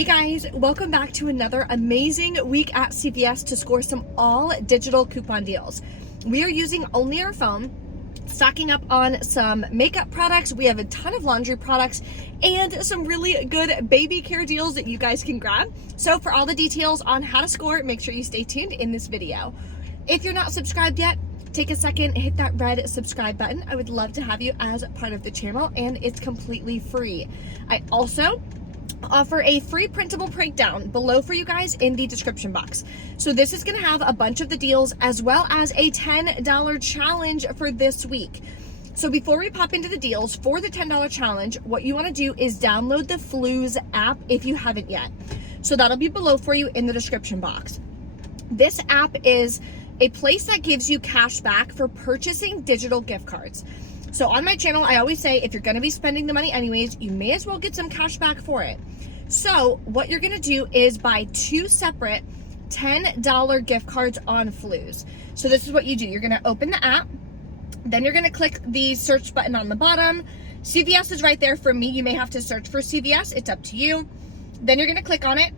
Hey guys, welcome back to another amazing week at CVS to score some all digital coupon deals. We are using only our phone, stocking up on some makeup products. We have a ton of laundry products and some really good baby care deals that you guys can grab. So for all the details on how to score, make sure you stay tuned in this video. If you're not subscribed yet, take a second, hit that red subscribe button. I would love to have you as part of the channel, and it's completely free. I also offer a free printable breakdown below for you guys in the description box. So this is going to have a bunch of the deals as well as a $10 challenge for this week. So before we pop into the deals for the $10 challenge, what you want to do is download the Flues app if you haven't yet. So that'll be below for you in the description box. This app is a place that gives you cash back for purchasing digital gift cards. So on my channel, I always say, if you're going to be spending the money anyways, you may as well get some cash back for it. So what you're going to do is buy two separate $10 gift cards on Flues. So this is what you do. You're going to open the app. Then you're going to click the search button on the bottom. CVS is right there for me. You may have to search for CVS. It's up to you. Then you're going to click on it.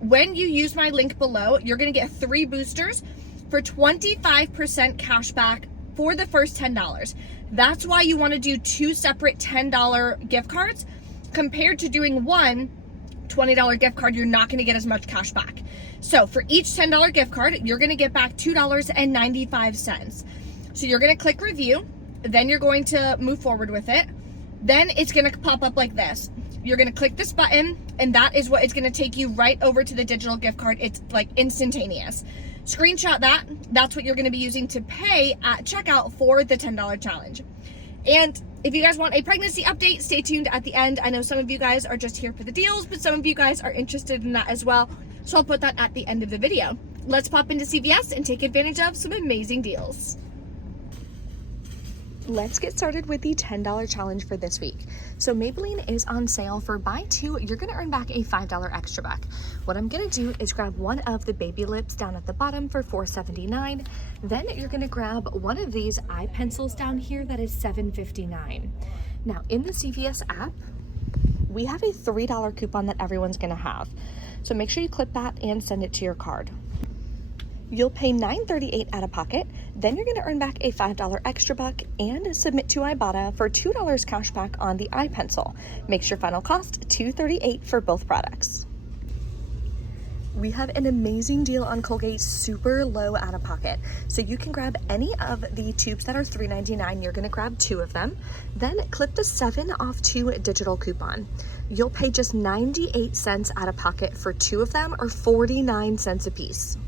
When you use my link below, you're going to get 3 boosters for 25% cash back for the first $10. That's why you want to do 2 separate $10 gift cards compared to doing one $20 gift card. You're not going to get as much cash back. So for each $10 gift card, you're going to get back $2.95. So you're going to click review, then you're going to move forward with it. Then it's going to pop up like this. You're going to click this button, and that is what it's going to take you right over to the digital gift card. It's like instantaneous. Screenshot that. That's what you're going to be using to pay at checkout for the $10 challenge. And if you guys want a pregnancy update, stay tuned at the end. I know some of you guys are just here for the deals, but some of you guys are interested in that as well. So I'll put that at the end of the video. Let's pop into CVS and take advantage of some amazing deals. Let's get started with the $10 challenge for this week. So Maybelline is on sale for buy 2, you're gonna earn back a $5 extra back. What I'm gonna do is grab one of the baby lips down at the bottom for $4.79. Then you're gonna grab one of these eye pencils down here that is $7.59. Now in the CVS app, we have a $3 coupon that everyone's gonna have. So make sure you clip that and send it to your card. You'll pay $9.38 out of pocket, then you're gonna earn back a $5 extra buck and submit to Ibotta for $2 cash back on the eye pencil. Makes your final cost $2.38 for both products. We have an amazing deal on Colgate, super low out of pocket. So you can grab any of the tubes that are $3.99, you're gonna grab 2 of them, then clip the 7 off 2 digital coupon. You'll pay just 98 cents out of pocket for 2 of them, or 49 cents a piece.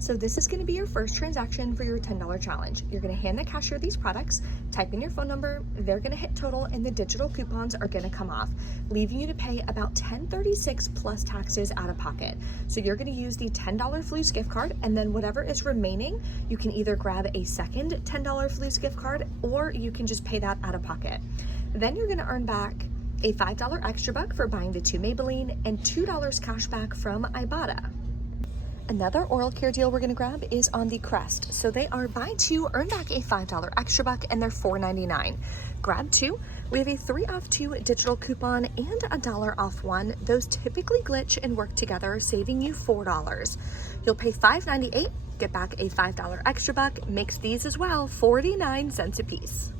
So this is going to be your first transaction for your $10 challenge. You're going to hand the cashier these products, type in your phone number, they're going to hit total, and the digital coupons are going to come off, leaving you to pay about $10.36 plus taxes out of pocket. So you're going to use the $10 Flues gift card, and then whatever is remaining, you can either grab a second $10 Flues gift card, or you can just pay that out of pocket. Then you're going to earn back a $5 extra buck for buying the 2 Maybelline and $2 cash back from Ibotta. Another oral care deal we're gonna grab is on the Crest. So they are buy 2, earn back a $5 extra buck, and they're $4.99. Grab 2. We have a 3 off 2 digital coupon and a $1 off 1. Those typically glitch and work together, saving you $4. You'll pay $5.98, get back a $5 extra buck, makes these as well 49 cents a piece.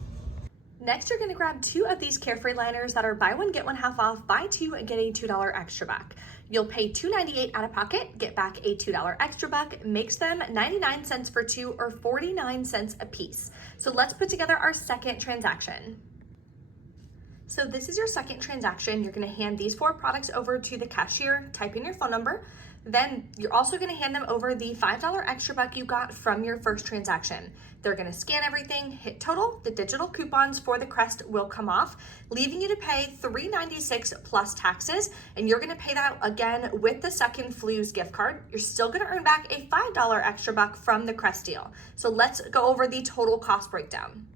Next, you're going to grab 2 of these Carefree liners that are buy 1, get 1 half off, buy 2 and get a $2 extra back. You'll pay $2.98 out of pocket, get back a $2 extra buck, makes them 99 cents for 2, or 49 cents a piece. So let's put together our second transaction. So this is your second transaction. You're going to hand these 4 products over to the cashier, type in your phone number. Then you're also going to hand them over the $5 extra buck you got from your first transaction. They're going to scan everything, hit total, the digital coupons for the Crest will come off, leaving you to pay $3.96 plus taxes, and you're going to pay that again with the second Flues gift card. You're still going to earn back a $5 extra buck from the Crest deal. So let's go over the total cost breakdown.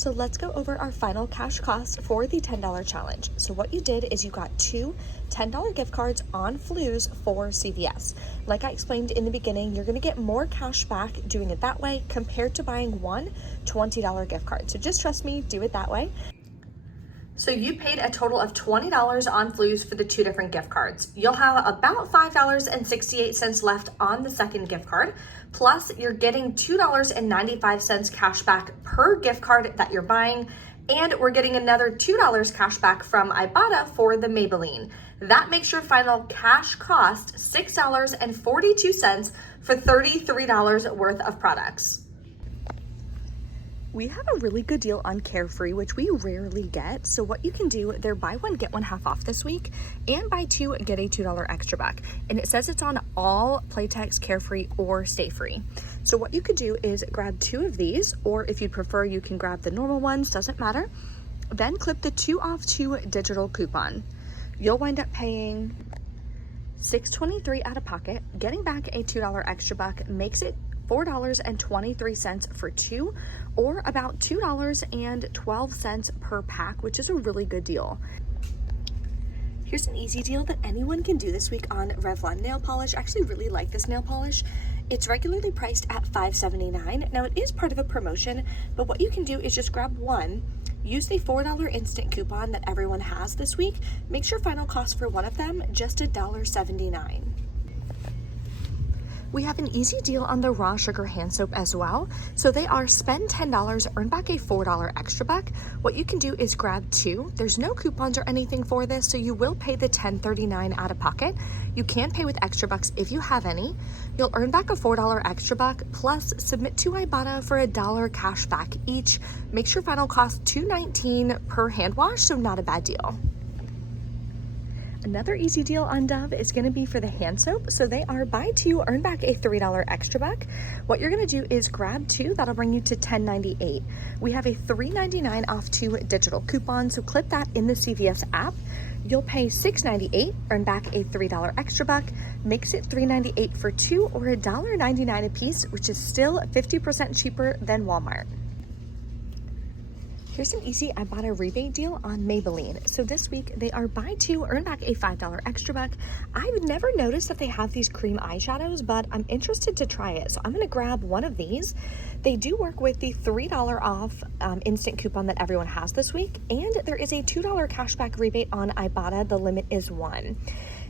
So let's go over our final cash cost for the $10 challenge. So what you did is you got 2 $10 gift cards on Flues for CVS. Like I explained in the beginning, you're gonna get more cash back doing it that way compared to buying one $20 gift card. So just trust me, do it that way. So you paid a total of $20 on Flues for the 2 different gift cards. You'll have about $5.68 left on the second gift card. Plus, you're getting $2.95 cash back per gift card that you're buying. And we're getting another $2 cash back from Ibotta for the Maybelline. That makes your final cash cost $6.42 for $33 worth of products. We have a really good deal on Carefree, which we rarely get. So what you can do, they're buy one, get one half off this week, and buy two, get a $2 extra back. And it says it's on all Playtex, Carefree, or Stay Free. So what you could do is grab 2 of these, or if you prefer, you can grab the normal ones, doesn't matter. Then clip the 2 off 2 digital coupon. You'll wind up paying $6.23 out of pocket. Getting back a $2 extra buck makes it $4.23 for 2, or about $2.12 per pack, which is a really good deal. Here's an easy deal that anyone can do this week on Revlon nail polish. I actually really like this nail polish. It's regularly priced at $5.79. Now it is part of a promotion, but what you can do is just grab one, use the $4 instant coupon that everyone has this week, makes your final cost for one of them just $1.79. We have an easy deal on the raw sugar hand soap as well. So they are spend $10, earn back a $4 extra buck. What you can do is grab 2. There's no coupons or anything for this, so you will pay the $10.39 out of pocket. You can pay with extra bucks if you have any. You'll earn back a $4 extra buck, plus submit to Ibotta for $1 cash back each. Makes your final cost $2.19 per hand wash, so not a bad deal. Another easy deal on Dove is going to be for the hand soap. So they are buy 2, earn back a $3 extra buck. What you're going to do is grab 2. That'll bring you to $10.98. We have a $3.99 off 2 digital coupon. So clip that in the CVS app. You'll pay $6.98, earn back a $3 extra buck, makes it $3.98 for 2, or $1.99 a piece, which is still 50% cheaper than Walmart. Here's an easy Ibotta rebate deal on Maybelline. So this week they are buy 2, earn back a $5 extra buck. I've never noticed that they have these cream eyeshadows, but I'm interested to try it. So I'm gonna grab one of these. They do work with the $3 off instant coupon that everyone has this week. And there is a $2 cashback rebate on Ibotta. The limit is 1.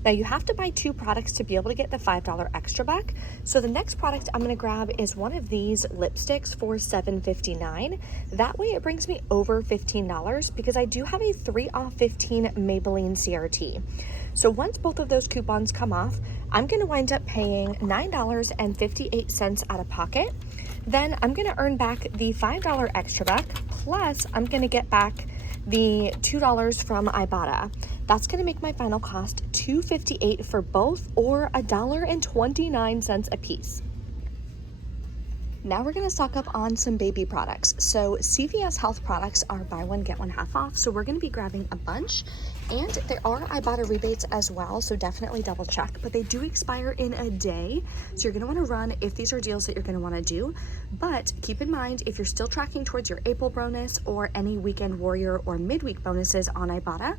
Now you have to buy 2 products to be able to get the $5 extra buck. So the next product I'm gonna grab is one of these lipsticks for $7.59. That way it brings me over $15 because I do have a 3 off 15 Maybelline CRT. So once both of those coupons come off, I'm gonna wind up paying $9.58 out of pocket. Then I'm gonna earn back the $5 extra buck, plus I'm gonna get back the $2 from Ibotta. That's gonna make my final cost $2.58 for both, or $1.29 a piece. Now we're gonna stock up on some baby products. So CVS Health products are buy one, get one half off. So we're gonna be grabbing a bunch, and there are Ibotta rebates as well. So definitely double check, but they do expire in a day. So you're gonna wanna run if these are deals that you're gonna wanna do. But keep in mind, if you're still tracking towards your April bonus or any weekend warrior or midweek bonuses on Ibotta,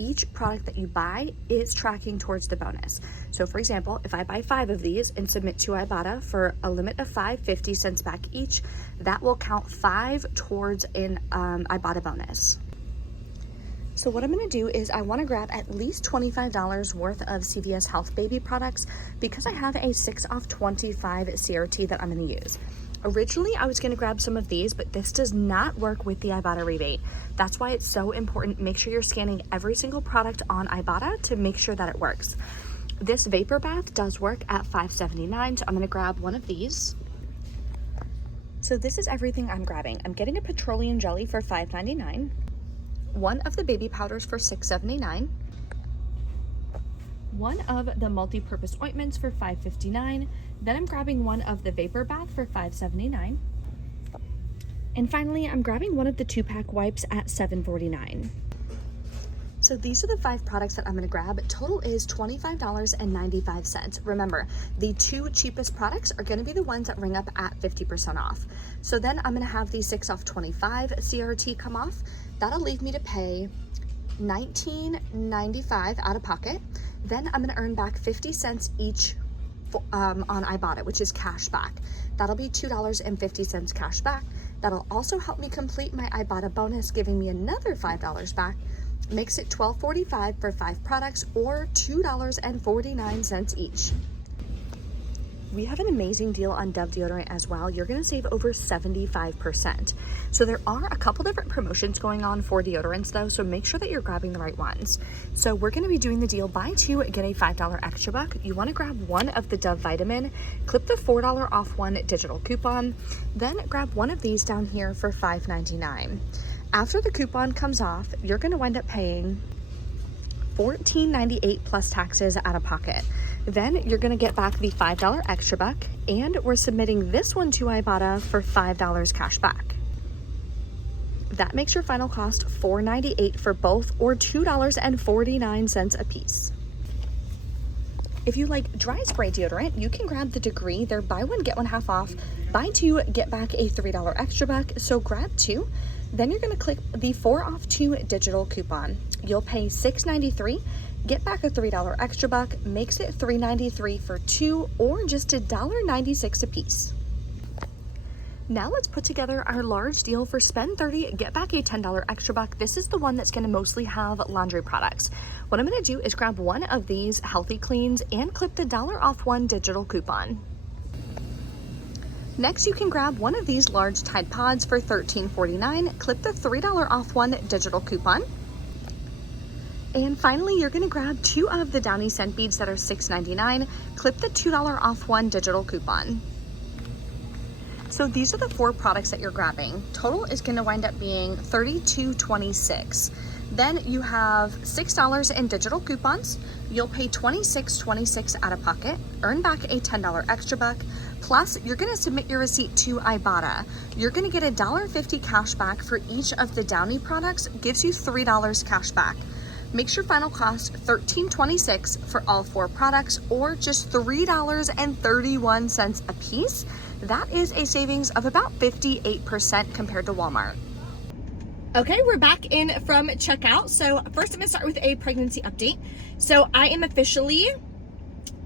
each product that you buy is tracking towards the bonus. So for example, if I buy 5 of these and submit to Ibotta for a limit of 5.50 cents back each, that will count 5 towards an Ibotta bonus. So what I'm gonna do is I wanna grab at least $25 worth of CVS Health baby products because I have a 6 off 25 CRT that I'm gonna use. Originally, I was gonna grab some of these, but this does not work with the Ibotta rebate. That's why it's so important. Make sure you're scanning every single product on Ibotta to make sure that it works. This vapor bath does work at $5.79, so I'm gonna grab one of these. So this is everything I'm grabbing. I'm getting a petroleum jelly for $5.99, one of the baby powders for $6.79, one of the multi-purpose ointments for $5.59. Then I'm grabbing one of the vapor bath for $5.79. And finally, I'm grabbing one of the 2-pack wipes at $7.49. So these are the 5 products that I'm gonna grab. Total is $25.95. Remember, the 2 cheapest products are gonna be the ones that ring up at 50% off. So then I'm gonna have the 6 off 25 CRT come off. That'll leave me to pay $19.95 out of pocket. Then I'm gonna earn back 50 cents each on Ibotta, which is cash back. That'll be $2.50 cash back. That'll also help me complete my Ibotta bonus, giving me another $5 back. Makes it $12.45 for 5 products or $2.49 each. We have an amazing deal on Dove deodorant as well. You're going to save over 75%. So there are a couple different promotions going on for deodorants though, so make sure that you're grabbing the right ones. So we're going to be doing the deal buy 2, get a $5 extra buck. You want to grab one of the Dove vitamin, clip the $4 off one digital coupon, then grab one of these down here for $5.99. After the coupon comes off, you're going to wind up paying $14.98 plus taxes out of pocket. Then you're going to get back the $5 extra buck, and we're submitting this one to Ibotta for $5 cash back. That makes your final cost $4.98 for both, or $2.49 a piece. If you like dry spray deodorant, you can grab the Degree. They're buy one, get one half off. Buy 2, get back a $3 extra buck. So grab 2. Then you're going to click the 4 off 2 digital coupon. You'll pay $6.93, get back a $3 extra buck, makes it $3.93 for 2, or just $1.96 a piece. Now let's put together our large deal for spend 30, get back a $10 extra buck. This is the one that's going to mostly have laundry products. What I'm going to do is grab one of these Healthy Cleans and clip the $1 off 1 digital coupon. Next, you can grab one of these large Tide Pods for $13.49, clip the $3 off 1 digital coupon. And finally, you're going to grab 2 of the Downy scent beads that are $6.99, clip the $2 off 1 digital coupon. So these are the 4 products that you're grabbing. Total is going to wind up being $32.26. Then you have $6 in digital coupons. You'll pay $26.26 out of pocket, earn back a $10 extra buck, plus you're going to submit your receipt to Ibotta. You're going to get $1.50 cash back for each of the Downy products, gives you $3 cash back. Makes your final cost $13.26 for all 4 products, or just $3.31 a piece. That is a savings of about 58% compared to Walmart. Okay, we're back in from checkout. So first I'm gonna start with a pregnancy update. So I am officially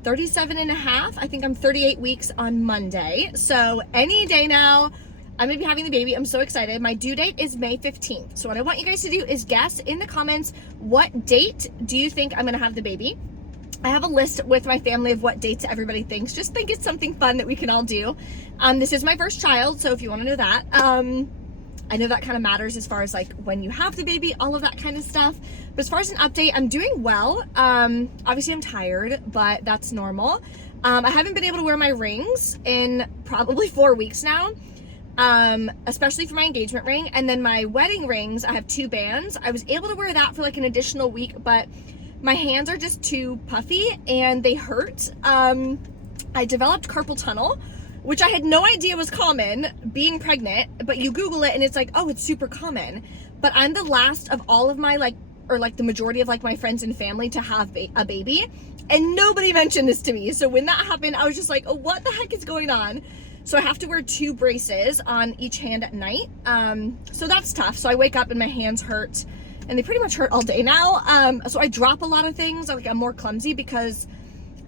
37 and a half. I think I'm 38 weeks on Monday. So any day now, I'm gonna be having the baby. I'm so excited. My due date is May 15th. So what I want you guys to do is guess in the comments, what date do you think I'm gonna have the baby? I have a list with my family of what dates everybody thinks. Just think it's something fun that we can all do. This is my first child, so if you wanna know that. I know that kind of matters as far as like when you have the baby, all of that kind of stuff. But as far as an update, I'm doing well. Obviously I'm tired, but that's normal. I haven't been able to wear my rings in probably 4 weeks now. Especially for my engagement ring, and then my wedding rings, I have 2 bands. I was able to wear that for like an additional week, but my hands are just too puffy and they hurt. I developed carpal tunnel, which I had no idea was common being pregnant, but you Google it and it's like, oh, it's super common. But I'm the last of all of my the majority of like my friends and family to have a baby, and nobody mentioned this to me. So when that happened, I was just like, oh, what the heck is going on? So I have to wear 2 braces on each hand at night. So that's tough. So I wake up and my hands hurt, and they pretty much hurt all day now. So I drop a lot of things. I'm more clumsy because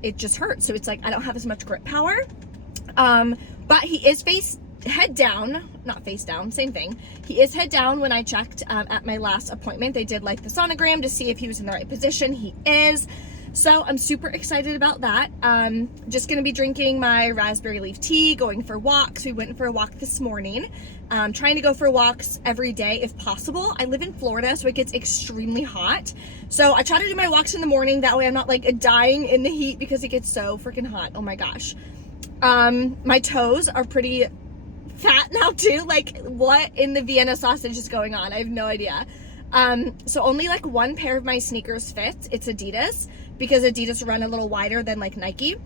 it just hurts. So it's like I don't have as much grip power. But he is head down, not face down, same thing. He is head down. When I checked at my last appointment, they did like the sonogram to see if he was in the right position. He is. So I'm super excited about that. Just gonna be drinking my raspberry leaf tea, going for walks. We went for a walk this morning. Trying to go for walks every day if possible. I live in Florida, so it gets extremely hot. So I try to do my walks in the morning. That way I'm not like dying in the heat because it gets so freaking hot. Oh my gosh. My toes are pretty fat now too. Like, what in the Vienna sausage is going on? I have no idea. So only like 1 pair of my sneakers fits. It's Adidas, because Adidas run a little wider than like Nike.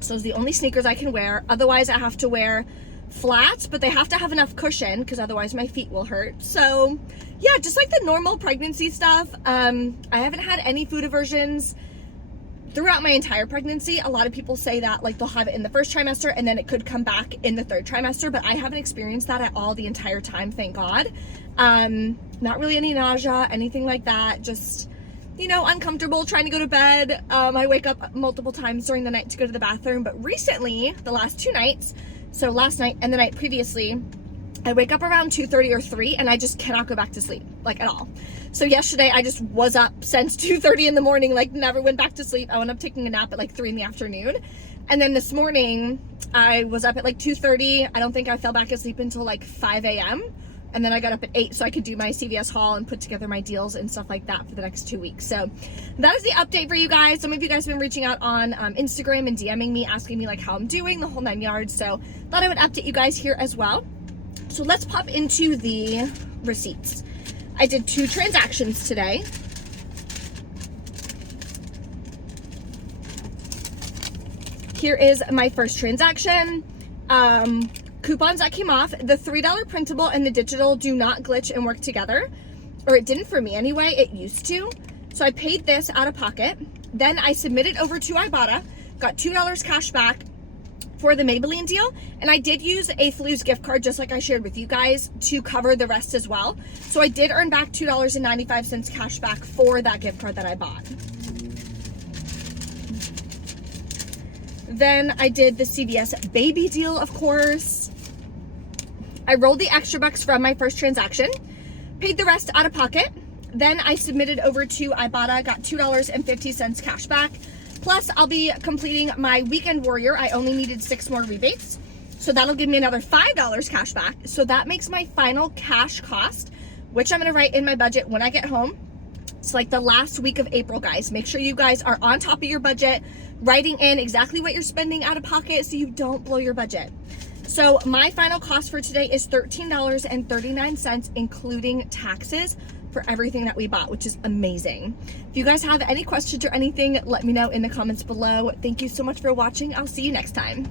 So it's the only sneakers I can wear. Otherwise I have to wear flats, but they have to have enough cushion because otherwise my feet will hurt. So yeah, just like the normal pregnancy stuff. I haven't had any food aversions throughout my entire pregnancy. A lot of people say that like they'll have it in the first trimester and then it could come back in the 3rd trimester, but I haven't experienced that at all the entire time, thank God. Not really any nausea, anything like that. Just, you know, uncomfortable trying to go to bed. I wake up multiple times during the night to go to the bathroom, but recently, the last 2 nights, so last night and the night previously, I wake up around 2:30 or 3 and I just cannot go back to sleep, like at all. So yesterday I just was up since 2:30 in the morning, like never went back to sleep. I went up taking a nap at like 3 in the afternoon. And then this morning I was up at like 2:30. I don't think I fell back asleep until like 5 a.m. And then I got up at 8 so I could do my CVS haul and put together my deals and stuff like that for the next 2 weeks. So that is the update for you guys. Some of you guys have been reaching out on Instagram and DMing me, asking me like how I'm doing, the whole 9 yards. So thought I would update you guys here as well. So let's pop into the receipts. I did 2 transactions today. Here is my first transaction. Coupons that came off. The $3 printable and the digital do not glitch and work together, or it didn't for me anyway. It used to. So I paid this out of pocket. Then I submitted over to Ibotta, got $2 cash back for the Maybelline deal, and I did use a Flu's gift card, just like I shared with you guys, to cover the rest as well. So I did earn back $2.95 cash back for that gift card that I bought. Then I did the CVS Baby Deal, of course. I rolled the extra bucks from my first transaction, paid the rest out of pocket. Then I submitted over to Ibotta, got $2.50 cash back. Plus, I'll be completing my Weekend Warrior. I only needed 6 more rebates. So that'll give me another $5 cash back. So that makes my final cash cost, which I'm gonna write in my budget when I get home. It's like the last week of April, guys. Make sure you guys are on top of your budget, writing in exactly what you're spending out of pocket so you don't blow your budget. So my final cost for today is $13.39, including taxes, for everything that we bought, which is amazing. If you guys have any questions or anything, let me know in the comments below. Thank you so much for watching. I'll see you next time.